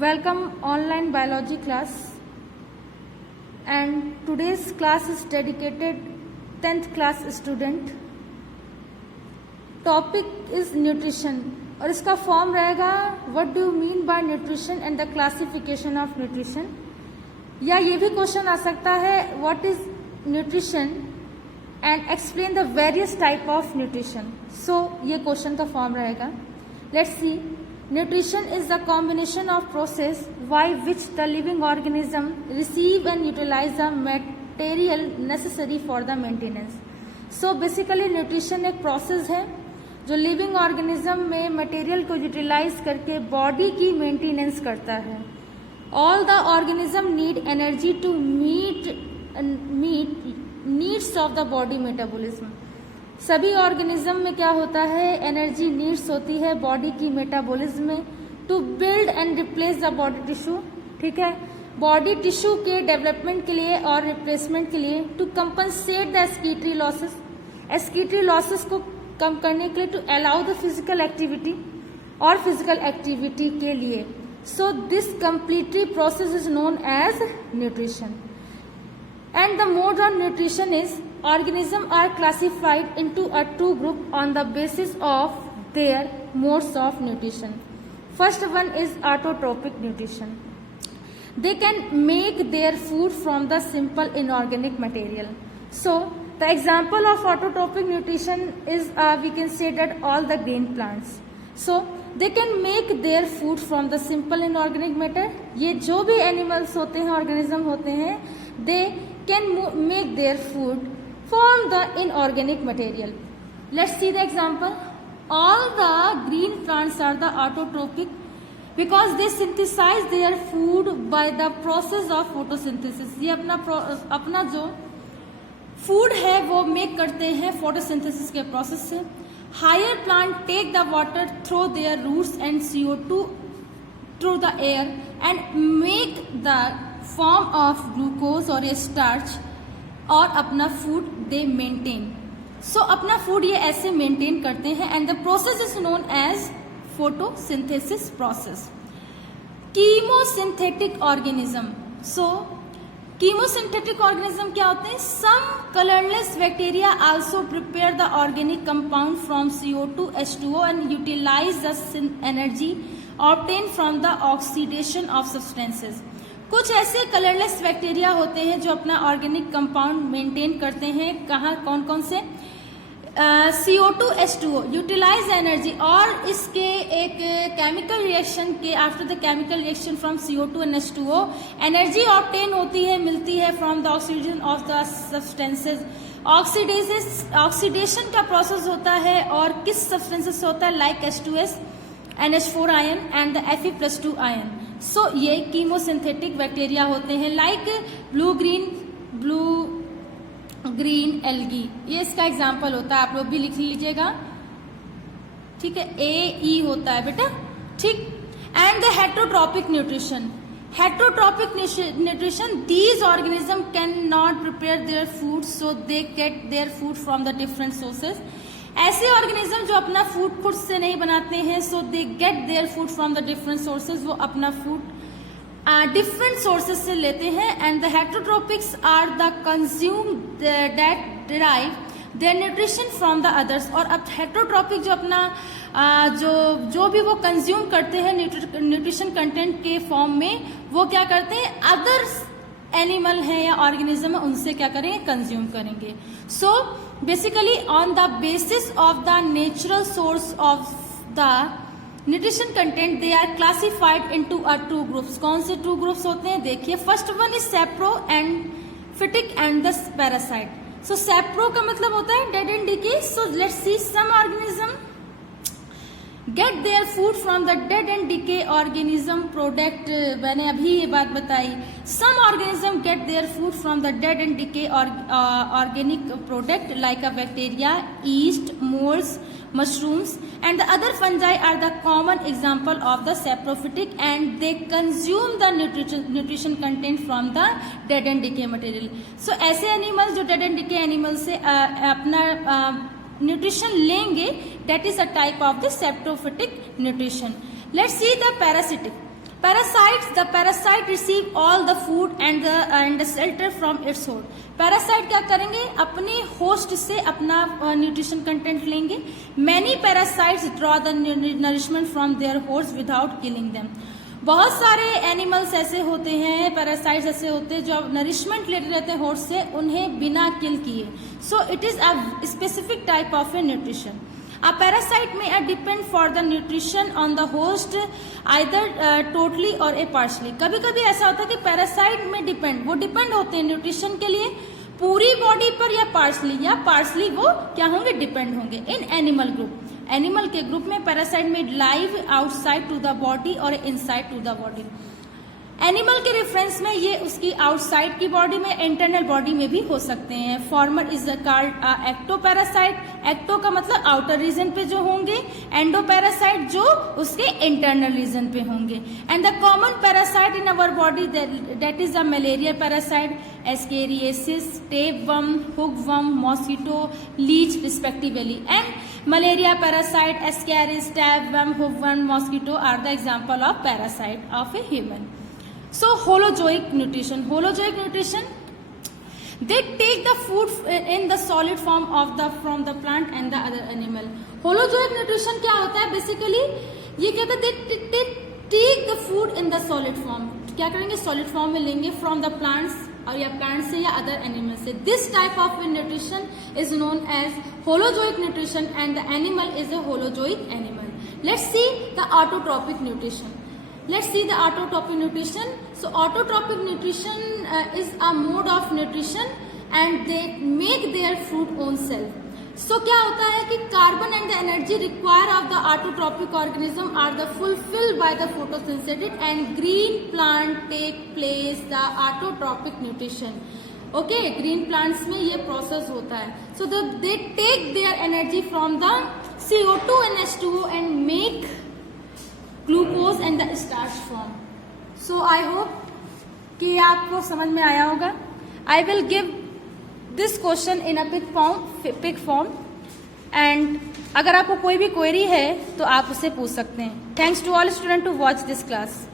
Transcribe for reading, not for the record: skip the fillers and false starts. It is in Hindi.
Welcome online biology class, and today's class is dedicated 10th class student. Topic is nutrition और इसका फॉर्म रहेगा what do you mean by nutrition and the classification of nutrition, या ये भी क्वेश्चन आ सकता है what is nutrition and explain the various type of nutrition. So ये क्वेश्चन का फॉर्म रहेगा. Let's see. Nutrition is the combination of process by which the living organism receive and utilize the material necessary for the maintenance. So basically nutrition एक process है जो living organism में material को utilize करके body की maintenance करता है. All the organism need energy to meet needs of the body metabolism. सभी ऑर्गेनिज्म में क्या होता है, एनर्जी नीड्स होती है बॉडी की मेटाबॉलिज्म में to build and replace the body tissue. ठीक है, बॉडी टिश्यू के डेवलपमेंट के लिए और रिप्लेसमेंट के लिए, to compensate the excretory losses, excretory losses को कम करने के लिए, to allow the physical activity और फिजिकल एक्टिविटी के लिए. So this completely process is known as nutrition. And the mode of nutrition is organisms are classified into a two group on the basis of their modes of nutrition. First one is autotrophic nutrition. They can make their food from the simple inorganic material. So the example of autotrophic nutrition is we can say that all the green plants. So they can make their food from the simple inorganic matter. ये जो भी animals होते हैं, organism होते हैं, they can make their food from the inorganic material. Let's see the example. All the green plants are the autotrophic because they synthesize their food by the process of photosynthesis. ये अपना जो food है वो make करते हैं photosynthesis के process से. Higher plant take the water through their roots and CO2 through the air and make the form of glucose or a starch और अपना food they maintain. So अपना food ये ऐसे maintain करते हैं and the process is known as photosynthesis process. Chemosynthetic organism. So chemosynthetic organism क्या होते हैं? Some colorless bacteria also prepare the organic compound from CO2, H2O and utilize the energy obtained from the oxidation of substances. कुछ ऐसे कलरलेस बैक्टीरिया होते हैं जो अपना ऑर्गेनिक कंपाउंड मेंटेन करते हैं. कहाँ, कौन कौन से? CO2, H2O यूटिलाइज एनर्जी, और इसके एक केमिकल रिएक्शन के after the chemical reaction from CO2 and H2O energy obtain होती है, मिलती है from the oxidation of the substances. Oxidation का प्रोसेस होता है और किस सब्सटेंसेस से होता है? Like H2S, NH4 ion and the Fe+2 ion. So ये कीमोसिंथेटिक बैक्टीरिया होते हैं. लाइक ब्लू ग्रीन एल्गी, ये इसका एग्जाम्पल होता है. आप लोग भी लिख लीजिएगा. ठीक है, AE होता है बेटा. ठीक. And the heterotrophic nutrition. Heterotrophic nutrition, these organism can not prepare their food so they get their food from the different sources. ऐसे ऑर्गेनिज्म जो अपना फूड खुद से नहीं बनाते हैं, so they get their food from the different sources, वो अपना फूड डिफरेंट सोर्सेज से लेते हैं. And the heterotrophics are the consume that derive their nutrition from the others. और अब हेटरोट्रोपिक जो अपना जो भी वो कंज्यूम करते हैं न्यूट्रिशन कंटेंट के फॉर्म में, वो क्या करते हैं? अदर्स एनिमल है या ऑर्गेनिज्म है, उनसे क्या करेंगे? कंज्यूम करेंगे. So basically on the basis of the natural source of the nutrition content they are classified into two groups. कौन से टू ग्रुप्स होते हैं? देखिए, first one is sapro and phytic and the parasite. So sapro का मतलब होता है dead and decay. So let's see some organism get their food from the dead and decay organism product. मैंने अभी ये बात बताई. Some organism get their food from the dead and decay organic product like a bacteria, yeast, moulds, mushrooms, and the other fungi are the common example of the saprophytic, and they consume the nutrition content from the dead and decay material. So ऐसे एनिमल जो डेड एंड डिके एनिमल से अपना न्यूट्रिशन लेंगे, that is a type of the saprophytic nutrition. Let's see the parasitic. the parasite receive all the food and the shelter from its host. Parasite क्या करेंगे, अपने होस्ट से अपना न्यूट्रिशन कंटेंट लेंगे. Many parasites draw the nourishment from their host without killing them. बहुत सारे एनिमल्स ऐसे होते हैं, पैरासाइट्स ऐसे होते हैं जो नरिशमेंट लेते रहते हैं होस्ट से, उन्हें बिना किल किए. So it is a specific type of A nutrition. A parasite may depend for the nutrition on the host either totally or a partially. कभी कभी ऐसा होता है कि पैरासाइट में वो डिपेंड होते हैं न्यूट्रिशन के लिए पूरी बॉडी पर या पार्शली वो क्या होंगे, डिपेंड होंगे. इन एनिमल ग्रुप, एनिमल के ग्रुप में पैरासाइट में live outside to the body और inside to the body. Animal के रेफरेंस में ये उसकी आउटसाइड की बॉडी में, इंटरनल बॉडी में भी हो सकते हैं. Former is called ecto parasite. Ecto का मतलब आउटर रीजन पे जो होंगे, एंडो पैरासाइट जो उसके इंटरनल रीजन पे होंगे. And the common parasite in our body that is a malaria parasite, ascariasis, tapeworm, hookworm, mosquito, leech respectively. And malaria parasite, ascaris, tapeworm, hookworm, mosquito are the example of parasite of a human. So holozoic nutrition. Holozoic nutrition, they take the food in the solid form from the plant and the other animal. Holozoic nutrition क्या होता है बेसिकली, ये कहते हैं they take the food in the solid form. क्या करेंगे, सॉलिड फॉर्म में लेंगे फ्रॉम द प्लांट्स और या प्लांट से या अदर एनिमल से. This type of nutrition is known as holozoic nutrition and the animal is a holozoic animal. Let's see the autotrophic nutrition. Let's see the autotrophic nutrition. So autotrophic nutrition is a mode of nutrition and they make their food own self. So क्या होता है कि carbon and the energy required of the autotrophic organism are the fulfilled by the photosynthetic and green plant take place the autotrophic nutrition. Okay, green plants में ये process होता है. So they take their energy from the CO2 and H2O and make glucose and the starch form. So I hope कि आपको समझ में आया होगा. I will give this question in a pick form and अगर आपको कोई भी क्वेरी है तो आप उससे पूछ सकते हैं. Thanks to all student to watch this class.